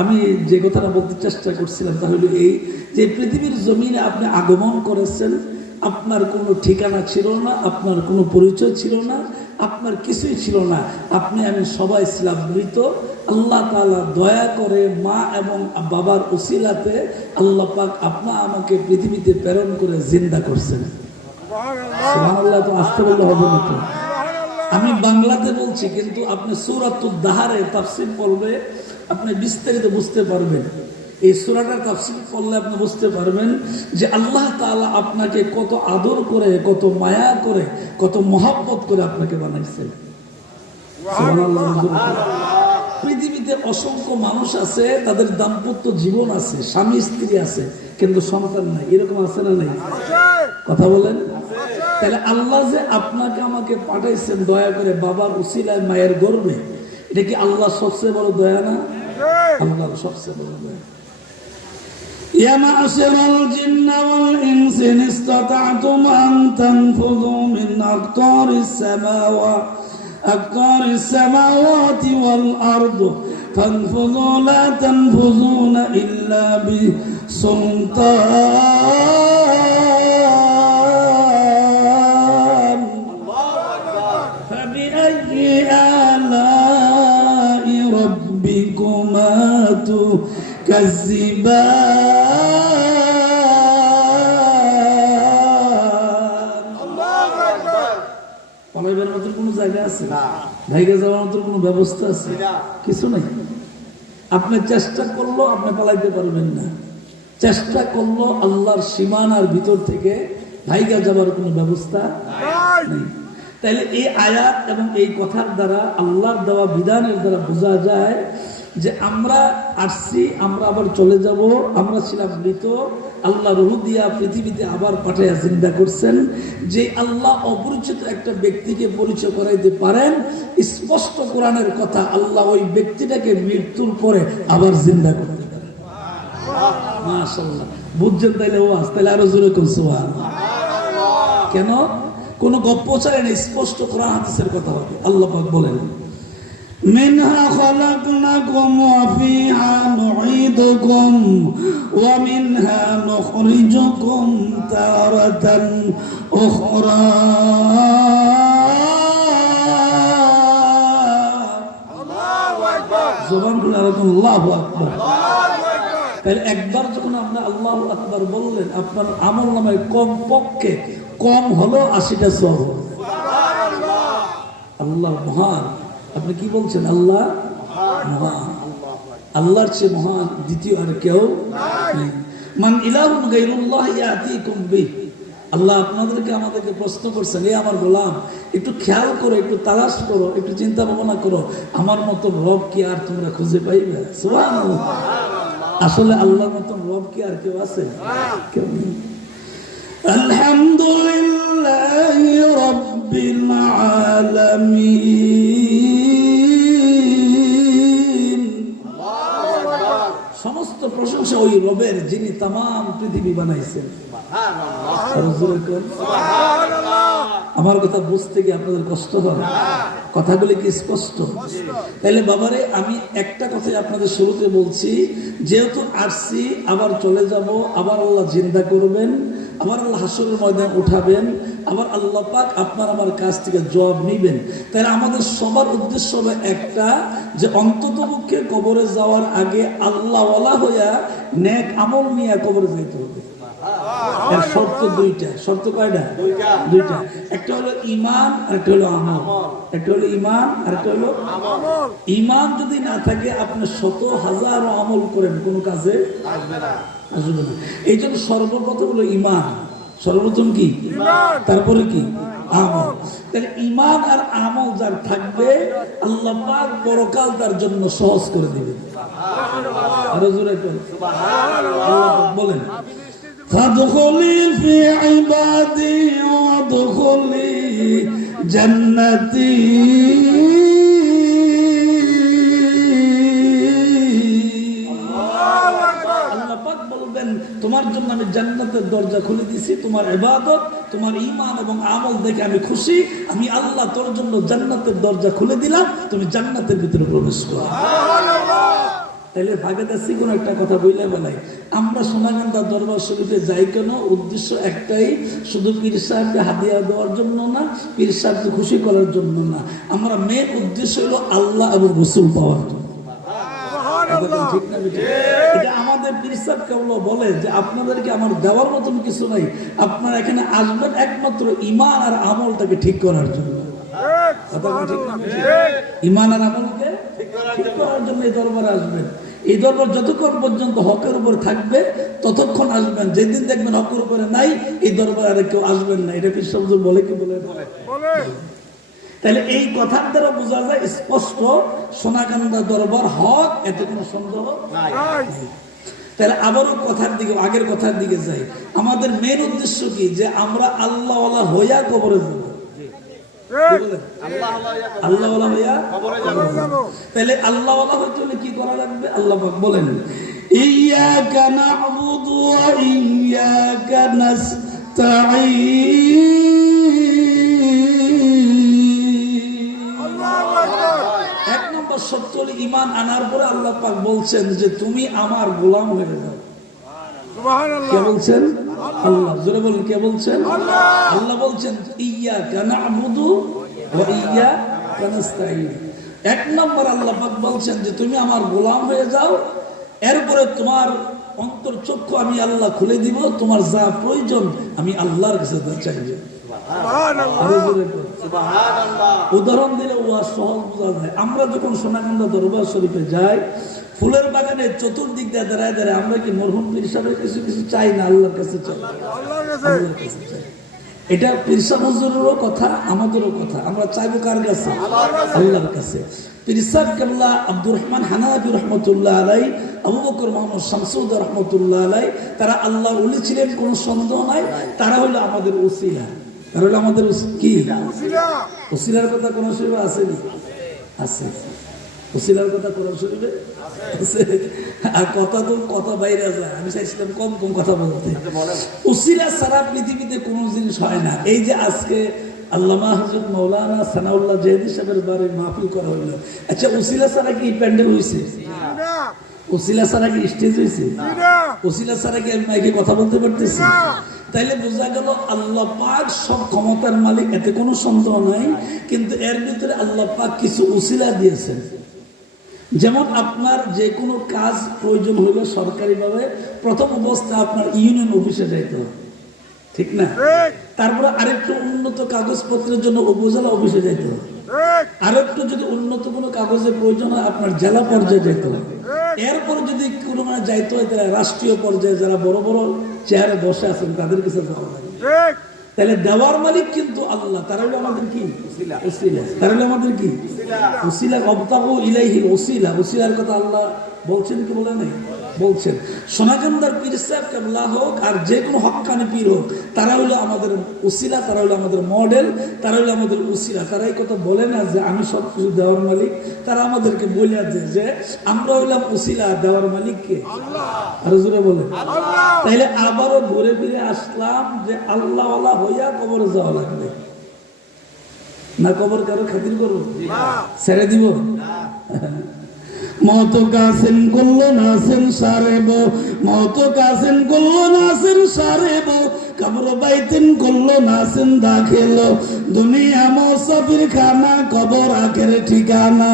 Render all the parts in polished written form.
আমি যে কথাটা বলতে চেষ্টা করছিলাম তা হলো এই যে পৃথিবীর জমিনে আপনি আগমন করেছেন, আপনার কোনো ঠিকানা ছিল না, আপনার কোনো পরিচয় ছিল না, আপনার কিছুই ছিল না, আপনি আমি সবাই ছিলাম মৃত। আল্লাহ তাআলা দয়া করে মা এবং বাবার উসিলাতে আল্লাহ পাক আমাকে পৃথিবীতে প্রেরণ করে জিন্দা করছেন। সুবহানাল্লাহ। তো আসতে বললে হবে না তো, আমি বাংলাতে বলছি, কিন্তু আপনি সূরাতুদ দাহারে তাফসীর পড়লে আপনি বিস্তারিত বুঝতে পারবেন। এই সূরাটার তাফসীর পড়লে আপনি বুঝতে পারবেন যে আল্লাহ তাআলা আপনাকে কত আদর করে, কত মায়া করে, কত মহব্বত করে আপনাকে বানাইছেন। সুবহানাল্লাহ। পৃথিবীতে অসংখ্য মানুষ আছে, তাদের দাম্পত্য জীবন আছে, স্বামী স্ত্রী আছে, কিন্তু সন্তান নাই। এরকম আছে না নাই? কথা বলেন। তাহলে আল্লাহ যে আপনাকে আমাকে পাঠাইছেন দয়া করে বাবার উসিলায় মায়ের গর্ভে, এটা কি আল্লাহ সবচেয়ে বড় দয়া না? আল্লাহ সবচেয়ে বড় দয়া। ইয়া মা'শারাল জিন্নি ওয়াল ইনসি ইন ইসতাতা'তুম আন তানফুযু মিন আকতারিস সামাওয়াতি ওয়াল আরদ ফানফুযু লা তানফুযুনা ইল্লা বিসুলতান। ফাবিআইয়ি আলা'i রাব্বিকুমা তুকাজ্জিবান। পালাইবার মতো কোনো জায়গা আছে? ভাইগা যাওয়ার মতো কোনো ব্যবস্থা আছে? কিছু নাই। আপনি চেষ্টা করলো আপনি পালাইতে পারবেন না, চেষ্টা করলো আল্লাহর সীমানার ভিতর থেকে ভাইগা যাবার কোনো ব্যবস্থা নেই। তাইলে এই আয়াত এবং এই কথার দ্বারা আল্লাহর দেওয়া বিধানের দ্বারা বোঝা যায় যে আমরা আসছি, আমরা আবার চলে যাব, আমরা ছিলাম মৃত, আল্লাহ রূহ দিয়া পৃথিবীতে আবার পাঠাইয়া জিন্দা করছেন। যে আল্লাহ অপরিচিত একটা ব্যক্তিকে পরিচয় করাইতে পারেন, স্পষ্ট কোরআনের কথা, আল্লাহ ওই ব্যক্তিটাকে মৃত্যুর পরে আবার জিন্দা করতে পারেন। মাশাআল্লাহ। বুঝছেন? তাইলে ওয়াজ, তাইলে আরো জোরে কোন সুবহানাল্লাহ। কেন? কোন গপ্প চাই না, স্পষ্ট কোরআন হাদিসের কথা হবে। আল্লাহ পাক বলেন, মিনহা খালাকনাকুম ওয়া ফিহা নুঈদুকুম ওয়া মিনহা নুখরিজুকুম তারাতান উখরা। আল্লাহু আকবার। জবান খুলে আল্লাহু আকবার। তাহলে একবার যখন আপনি আল্লাহু আকবার বললেন, আপনার আমলনামায় কমপক্ষে কম হলো 80টা সওয়াব। সুবহানাল্লাহ। আল্লাহ মহান। আপনি কি বলছেন? আল্লাহ মহান। আল্লাহর চেয়ে মহান দ্বিতীয় আর কেউ নেই। মান ইলাহুন গায়রুল্লাহ ইয়াতিকুম বিহ। আল্লাহ আপনাদেরকে আমাদেরকে প্রশ্ন করছেন, এ আমার গোলাম, একটু খেয়াল করো, একটু তালাশ করো, একটু চিন্তা ভাবনা করো, আমার মতো রব কি আর তোমরা খুঁজে পাইবে? সুবহানাল্লাহ। আসলে আল্লাহর মতো রব কি আর কেউ আছে? কেউ নেই। আলহামদুলিল্লাহি রাব্বিল আলামিন। সমস্ত প্রশংসা ওই রবের যিনি তামাম পৃথিবী বানাইছেন। আমার কথা বুঝতে গিয়ে আপনাদের কষ্ট হবে? কথাগুলি কি স্পষ্ট? তাইলে বাবারে, আমি একটা কথাই আপনাদের শুরুতে বলছি, যেহেতু আসছি, আবার চলে যাব, আবার আল্লাহ জিন্দা করবেন, আবার আল্লাহ হাসরের ময়দান উঠাবেন, আবার আল্লাহ পাক আপনার আমার কাছ থেকে জবাব নিবেন। তাহলে আমাদের সবার উদ্দেশ্য হবে একটা, যে অন্ততপক্ষে কবরে যাওয়ার আগে আল্লাহওয়ালা হইয়া নেক আমল নিয়ে কবরে যেতে হবে। এর শর্ত দুইটা। শর্ত কয়টা? দুইটা। একটা হলো ইমান আর একটা হলো আমল। একটা হলো ইমান আর একটা হলো আমল। ইমান যদি না থাকে আপনি শত হাজার আমল করেন, কোনো কাজে আসবে না। এই জন্য সর্বপ্রথম হলো ইমান। সর্বপ্রথম কি? তারপরে কি? আমল। তাহলে ইমান আর আমল যার থাকবে, আল্লাহ পাক পরকাল তার জন্য সহজ করে দিবেন। আরো জোরে সুবহানাল্লাহ বলেন, ফাদখুলি ফি ইবাদি ওয়াদখুলি জান্নাতি। তোমার জন্য আমি জান্নাতের দরজা খুলে দিছি, তোমার ইবাদত, তোমার ঈমান এবং আমল দেখে আমি খুশি। আমি আল্লাহ তোর জন্য জান্নাতের দরজা খুলে দিলাম, তুমি জান্নাতের ভিতরে প্রবেশ করো। সুবহানাল্লাহ। তাইলে ফাঁকাদাসি কোনো একটা কথা বইলে বেলায় আমরা সোনাকান্দা দরবার শরীফে যাই কেন? উদ্দেশ্য একটাই, শুধু পীর সাহেবকে হাদিয়া দেওয়ার জন্য না, পীর সাহেবকে খুশি করার জন্য না, আমরা মেন উদ্দেশ্য হলো আল্লাহ এবং রসুল পাওয়ার জন্য। ঠিক না? এটা আমাদের পীর সাহেব কেবল বলে যে আপনাদেরকে আমার দেওয়ার মতন কিছু নাই, আপনারা এখানে আসবেন একমাত্র ঈমান আর আমলটাকে ঠিক করার জন্য। ঈমান আর আমলকে ঠিক করার জন্য এই দরবারে আসবেন। এই দরবার যতক্ষণ পর্যন্ত হকের উপর থাকবে ততক্ষণ আসবেন, যেদিন দেখবেন হকের উপরে নাই এই দরবারে আর কেউ আসবেন না। এটা পীর সাহেব বলে কি বলে? তাহলে এই কথার দ্বারা বোঝা যায় স্পষ্ট সোনাকান্দা দরবার হক, এতে কোনো সন্দেহ নাই। তাহলে আবারও কথার দিকে, আগের কথার দিকে যাই। আমাদের মেন উদ্দেশ্য কি? যে আমরা আল্লাহ ওয়ালা হইয়া কবরে যাব। আল্লাহ ওয়ালা হইয়া কবরে যাব। তাহলে আল্লাহ ওয়ালা হইতে হলে কি করা লাগবে? আল্লাহ পাক বলেন, ইয়্যাকা না'বুদু ওয়া ইয়্যাকা নাস্তাঈন। এক নম্বর সত্য হলো ঈমান আনার পরে আল্লাহ পাক বলছেন যে তুমি আমার গোলাম হয়ে যাও। কে বলছেন? আল্লাহ। জোরে বলেন, কে বলছেন? আল্লাহ বলছেন ইয়্যাকা না'বুদু ওয়া ইয়্যাকা নাস্তাঈন। এক নম্বর আল্লাহ পাক বলছেন যে তুমি আমার গোলাম হয়ে যাও, এরপরে তোমার অন্তর চক্ষু আমি আল্লাহ খুলে দিব, তোমার যা প্রয়োজন আমি আল্লাহর কাছে চাইব। উদাহরণ দিলে ও সহজ বোঝা যায়। আমরা যখন সোনাকান্দা দরবার শরীফে যাই, ফুলের বাগানে চতুর্দিক দিয়ে দাঁড়ায় দাঁড়ায় আমরা কি মরহুম পীর সাহেবের কিছু কিছু চাই না? আল্লাহর কাছে চাই, আল্লাহর কাছে চাই। এটা পীর সাহেব হুজুরেরও কথা, আমাদেরও কথা। আমরা চাইবো কার কাছে? আল্লাহর কাছে। পীর সাহেব কেবলা আব্দুর রহমান হানাফি রহমতুল্লাহ আলাই, আবু বকর মোহাম্মদ শামসুদ রহমতুল্লাহ আলাই, তারা আল্লাহ ওলি ছিলেন, কোনো সন্দেহ নাই। তারা হলো আমাদের উসিলা। তারা হলো আমাদের কি? উসিলার কথা কোন শরীফে আসেনি? আছে। উসিলার কথা কোরআন শরীফে আছে। আর কথা বাইরে যায়। আমি চাইছিলাম কম কম কথা বলতে। উসিলা ছাড়া পৃথিবীতে কোনো জিনিস হয় না। এই যে আজকে আল্লামা হযরত মাওলানা সানাউল্লাহ জাহেদি সাহেবের বারে মাহফিল করা হলো, আচ্ছা উসিলা ছাড়া কি প্যান্ডেল হয়েছে? উসিলা ছাড়া কি স্টেজ হয়েছে? উসিলা ছাড়া কি আমি মাইকে কথা বলতে পারতেছি? তাইলে বোঝা গেল আল্লাহ পাক সব ক্ষমতার মালিক, এতে কোনো সন্দেহ নাই। কিন্তু এর ভিতরে আল্লাহ পাক কিছু উসিলা দিয়েছেন। যেমন আপনার যে কোনো কাজ প্রয়োজন হইলে সরকারিভাবে প্রথম অবস্থায় আপনার ইউনিয়ন অফিসে যাইতে হবে, ঠিক না? তারপরে আরেকটু উন্নত কাগজপত্রের জন্য উপজেলা অফিসে যাইতে হবে, আরেকটু যদি উন্নত কোনো কাগজের প্রয়োজন হয় আপনার জেলা পর্যায়ে যাইতে হবে, এরপরে যদি কোনো মানে যাইতে হয় তাহলে রাষ্ট্রীয় পর্যায়ে যারা বড় বড় চেয়ারে বসে আছেন তাদের কাছে যাওয়া লাগে। তাহলে দেওয়ার মালিক কিন্তু আল্লাহ। তারা হলো আমাদের কি? উসিলা। তারা হলো আমাদের কি? উসিলা। অবতাগু ইলাইহি উসিলা। উসিলার কথা আল্লাহ বলছেন কি বলে নাই? বলছেন। সোনাকান্দার পীর সাহেব কেবলা হোক আর যে কোনো হক্কানি পীর হোক, তারা হলো আমাদের উসিলা, তারা হলো আমাদের মডেল, তারা হলো আমাদের উসিলা। তারা এই কথা বলে না যে আমি সব কিছু দেওয়ার মালিক। তারা আমাদেরকে বলে দেয় যে আমরা হইলাম উসিলা, দেওয়ার মালিক কে? আরো জোরে বলেন। তাইলে আবারও ঘুরে ফিরে আসলাম যে আল্লাহ ওয়ালা হইয়া কবরে যাওয়া লাগবে না? কবর কারো খাতির করবো? ছেড়ে দিব? মত কাসেন করলো নাসেন সারেব, মত কাসেন করলো নাসেন সারেব, কবর বাইতেন করলো নাসেন দাখিল। দুনিয়া মুসাফির খানা, কবর আখের ঠিকানা।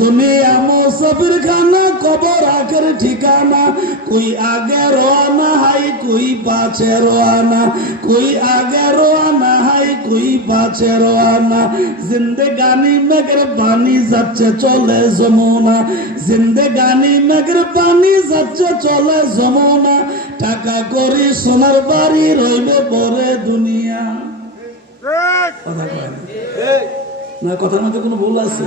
দুনিয়া মুসাফির খানা, কবর আখের ঠিকানা। कोई आगे रोना है कोई पाछे रोना, कोई आगे रोना है कोई पाछे रोना। जिंदगानी में पानी যাচ্ছে চলে যমুনা, জিন্দেগানি মেঘের পানি যাচ্ছে চলে যমুনা। টাকা করি সোনার বাড়ি রইবে পরে দুনিয়া। কথা কয় না? কথার মধ্যে কোনো ভুল আছে?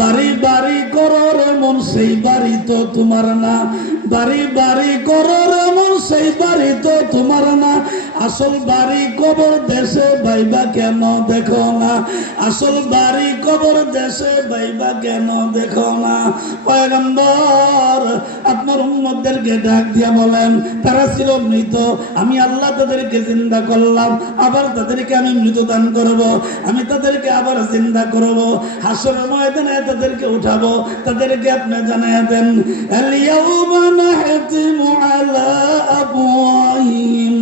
বাড়ি বাড়ি করো রে মন, সেই বাড়ি তো তোমার না। বাড়ি বাড়ি করো রে মন, সেই বাড়ি তো তোমার না। আসল বাড়ি কবর দেশে বাইবা কেন দেখো না? আসল বাড়ি কবর দেশে বাইবা কেন দেখো না? পয়গম্বর আপনার আমার উম্মতদেরকে ডাক দিয়া বলেন, তারা ছিল মৃত, আমি আল্লাহ তাদেরকে জিন্দা করলাম, আবার তাদেরকে আমি মৃত দান করব, আমি তাদেরকে আবার জিন্দা করব, হাসরের ময়দানে তাদেরকে উঠাবো। তাদেরকে আপনি জানায়া দেন, আল-ইয়াউমা নাহতিমু আলা আফওয়াহিহিম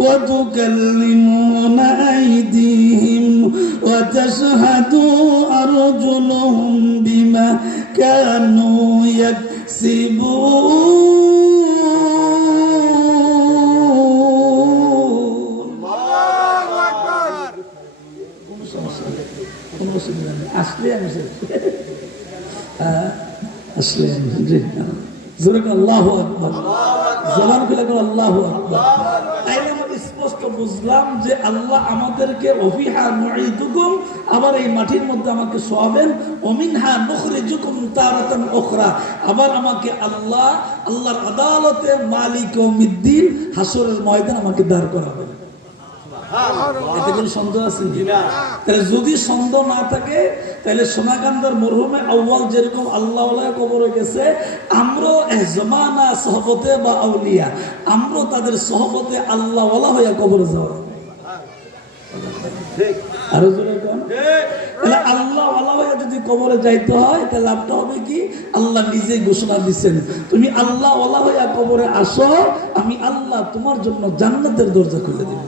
ওয়া তুকাল্লিমুনা আইদিহিম ওয়া তাশহাদু আরজুলুহুম বিমা কানু ইয়াকসিবুন। আল্লাহু আকবার। কোনো সমস্যা নেই, কোনো অসুবিধা নেই, আসলে আমি আসলে জোরে আল্লাহু আকবার, জবান খুলে আল্লাহু আকবার। তাইলে আমরা স্পষ্ট বুঝলাম যে আল্লাহ আমাদেরকে ওফিহা নুঈদুকুম, আবার এই মাটির মধ্যে আমাকে শোয়াবেন, ওমিনহা নুখরিজুকুম তারাতান উখরা, আবার আমাকে আল্লাহর আদালতে মালিক ইয়াউমিদ্দিন হাসরের ময়দানে আমাকে দাঁড় করাবেন। এতে কোনো সন্দেহ আছে কিনা? তাহলে যদি সন্দেহ না থাকে, তাহলে সোনাকান্দার মরহুমে আউয়াল যেরকম আল্লাহ কবরে গেছে, আমরাও জমানা সহবতে বা আউলিয়া, আমরাও তাদের সহবতে আল্লাহ হইয়া কবরে যাওয়া। আরো জোরে কোন? তাহলে আল্লাহ হইয়া যদি কবরে যাইতে হয়, তাহলে লাভটা হবে কি? আল্লাহ নিজেই ঘোষণা দিচ্ছেন, তুমি আল্লাহ হইয়া কবরে আসো, আমি আল্লাহ তোমার জন্য জান্নাতের দরজা খুলে দেব।